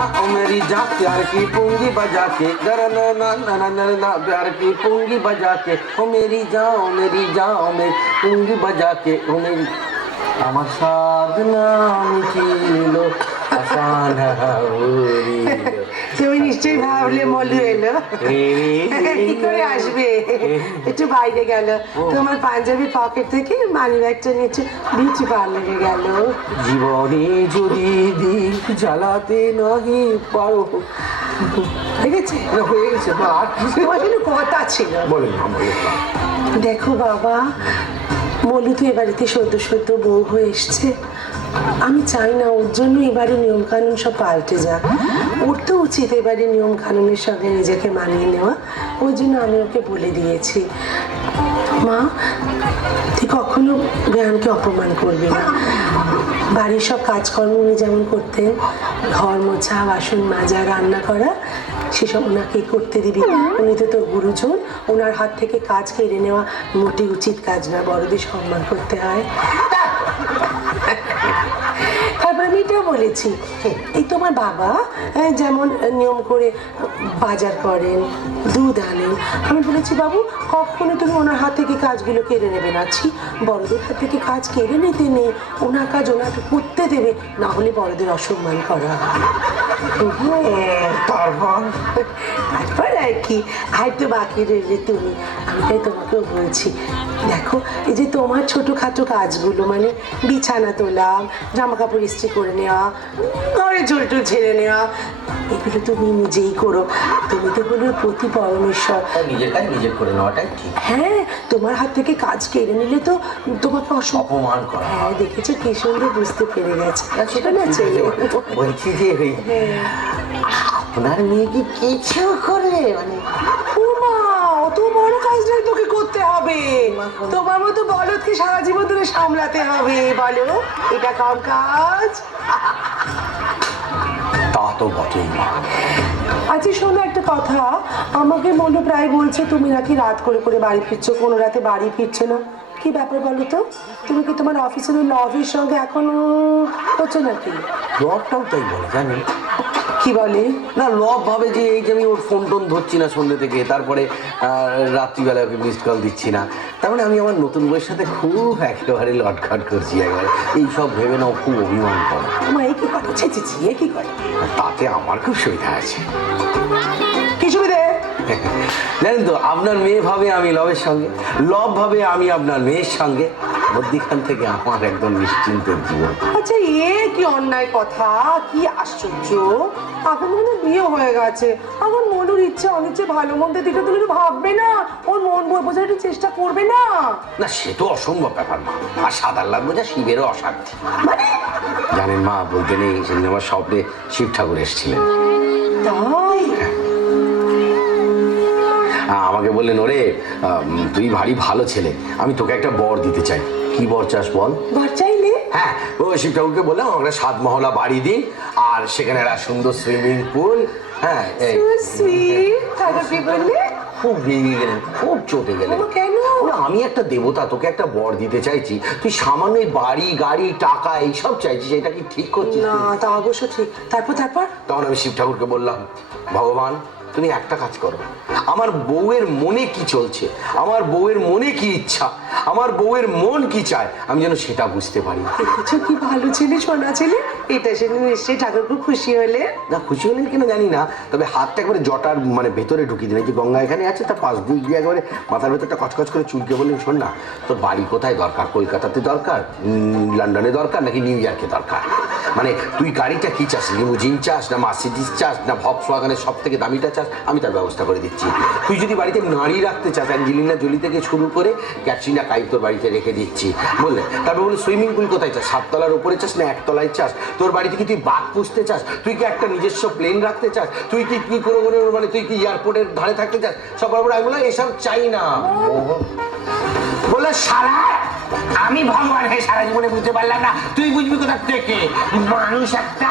ओ मेरी जान प्यार की पूंगी बजा के ना प्यार की पूंगी बजा के ओ मेरी जान ओ मेरी जान ओ मेरी पूंगी बजा के ओ मेरी আমার সাধনা মিছিল আসান তুমি নিশ্চয়ই ভাবলে মলু এলো কি করে আসবে একটু বাইরে গেল তোমার পাঞ্জাবি পকেট থেকে মানি ব্যাগটা নিচে বিউটি পার্লারে গেল জীবনে যদি দিক জ্বালাতে নাহি পারো দেখেছে হয়ে গেছে আর তোমার জন্য কথা ছিল বলেন দেখো বাবা মলু তো এবাড়িতে সদ্য সদ্য বউ হয়ে এসছে আমি চাই না ওর জন্য এবারে নিয়ম কানুন সব পাল্টে যাক ওর তো উচিত এবারে নিয়ম কানুনের সঙ্গে নিজেকে মানিয়ে নেওয়া ওই জন্য আমি ওকে বলে দিয়েছি মা তুই কখনো জ্ঞানকে অপমান করবি না বাড়ির সব কাজকর্ম উনি যেমন করতেন ঘর মোছা বাসন মাজা রান্না করা সেসব ওনাকেই করতে দিবি উনি তো তোর গুরুজন ওনার হাত থেকে কাজ কেড়ে নেওয়া মোটেই উচিত কাজ না বড়দের সম্মান করতে হয় তারপর আমি এটাও বলেছি এই তোমার বাবা যেমন নিয়ম করে বাজার করেন দুধ আনেন আমি বলেছি বাবু কখনো তুমি ওনার হাত থেকে কাজগুলো কেড়ে নেবে না বড়দের হাত থেকে কাজ কেড়ে নিতে নেই ওনার কাজ ওনাকে করতে দেবে না হলে বড়দের অসম্মান করা তারপর আর কি আর তো বাকি রইলে তুমি আমি তাই তোমাকেও বলছি দেখো এই যে তোমার ছোটোখাটো কাজগুলো মানে বিছানা তোলা জামা কাপড় ইস্ত্রি করে নেওয়া ঘরে ঝুলটু ঝেড়ে নেওয়া এগুলো তুমি নিজেই করো তুমি তো বলো প্রতি পরমেশ্বর নিজের কাজ নিজের করে নেওয়াটাই ঠিক হ্যাঁ তোমার হাত থেকে কাজ কেড়ে নিলে তো তোমাকে অপমান করা হ্যাঁ দেখেছো কি সুন্দর বুঝতে পেরে গেছে সেটা না ছেলে বলছি যে আপনার মেয়ে কি কিছু করে মানে অত বড় কাজটাই তোকে করতে হবে তোমার মতো বলদকে সারা জীবন ধরে সামলাতে হবে বলো এটা কম কাজ তা তো বটেই মা আচ্ছা শোনো একটা কথা আমাকে মনে প্রায় বলছে তুমি নাকি রাত করে করে বাড়ি ফিরছো কোনো রাতে বাড়ি ফিরছো না কি ব্যাপার বলো তো তুমি কি তোমার অফিসের লভের সঙ্গে এখন হচ্ছে নাকি লবটাও তাই বলে জানেন কি বলে না লব ভাবে যে এই যে আমি ওর ফোন টোন ধরছি না সন্ধ্যে থেকে তারপরে রাত্রিবেলা ওকে মিসড কল দিচ্ছি না তার মানে আমি আমার নতুন বইয়ের সাথে খুব একেবারে লটখট করছি একবারে এইসব ভেবে নাও খুব অভিমান করে মা কি কথা ছেঁচে কি করে তাতে আমার খুব সুবিধা আছে কি সুবিধে জানেন তো আপনার মেয়ে ভাবে আমি লবের সঙ্গে লব ভাবে আমি আপনার মেয়ের সঙ্গে মধ্যিখান থেকে আমার একদম নিশ্চিন্তের জীবন আচ্ছা কি অন্যায় কথা কি আশ্চর্য এখন মনে বিয়ে হয়ে গেছে এখন মনুর ইচ্ছে অনিচ্ছে ভালো মন্দের দিকে তুমি ভাববে না ওর মন বোঝার একটু চেষ্টা করবে না না সে তো অসম্ভব ব্যাপার মা আর সাদার লাগবে যা শিবেরও অসাধ্যি মানে জানেন মা বলতে নেই সেদিন আমার স্বপ্নে শিব ঠাকুর এসেছিলেন তাই আমাকে বললেন ওরে তুই ভারী ভালো ছেলে আমি তোকে একটা বর দিতে চাই কি বর চাস বল বর চাইলে হ্যাঁ ও শিব ঠাকুরকে বললাম আমরা 7 মহলা বাড়ি দিন আর সেখানে একটা সুন্দর সুইমিং পুল হ্যাঁ খুব রেগে গেলেন খুব চটে গেলেন কেন আমি একটা দেবতা তোকে একটা বর দিতে চাইছি তুই সামান্য বাড়ি গাড়ি টাকা এইসব চাইছিস এটা কি ঠিক করছিস না তা অবশ্য ঠিক তারপর তখন আমি শিব ঠাকুরকে বললাম ভগবান তুমি একটা কাজ করো আমার বউয়ের মনে কি চলছে আমার বউয়ের মনে কি ইচ্ছা আমার বউয়ের মন কি চায় আমি যেন সেটা বুঝতে পারি দেখেছো কি ভালো ছেলে সোনা ছেলে এটা শুনে নিশ্চয়ই ঠাকুর খুব খুশি হলে না খুশি হলেন কিনা জানি না তবে হাতটা একবারে জটার মানে ভেতরে ঢুকিয়ে দিলেন যে গঙ্গা এখানে আছে তার পাশ দিয়ে গিয়ে একবারে মাথার ভেতরটা কচকচ করে চুলকে বললেন শোন না তোর বাড়ি কোথায় দরকার কলকাতাতে দরকার লন্ডনে দরকার নাকি নিউ ইয়র্কে দরকার মানে তুই গাড়িটা কি চাস লিমুজিন চাস না মার্সিডিজ চাস না ভক্সওয়াগনের সব থেকে দামিটা চাস আমি তার ব্যবস্থা করে দিচ্ছি তুই যদি বাড়িতে নারী রাখতে চাস অ্যাঞ্জেলিনা জোলি থেকে শুরু করে ক্যাটরিনা কাইফ তোর বাড়িতে রেখে দিচ্ছি বললে তারপর বলে সুইমিং পুল কোথায় চাস 7 তলার উপরে চাস না 1 তলায় চাস তোর বাড়িতে কি তুই বাঘ পুষতে চাস তুই কি একটা নিজস্ব প্লেন রাখতে চাস তুই কি কি করে মানে তুই কি এয়ারপোর্টের ধারে থাকতে চাস সব বড় আমি বললাম এসব চাই না বলে সারা আমি ভগবান হয়ে সারা জীবনে বুঝতে পারলাম না তুই বুঝবি কোথা থেকে মানুষ একটা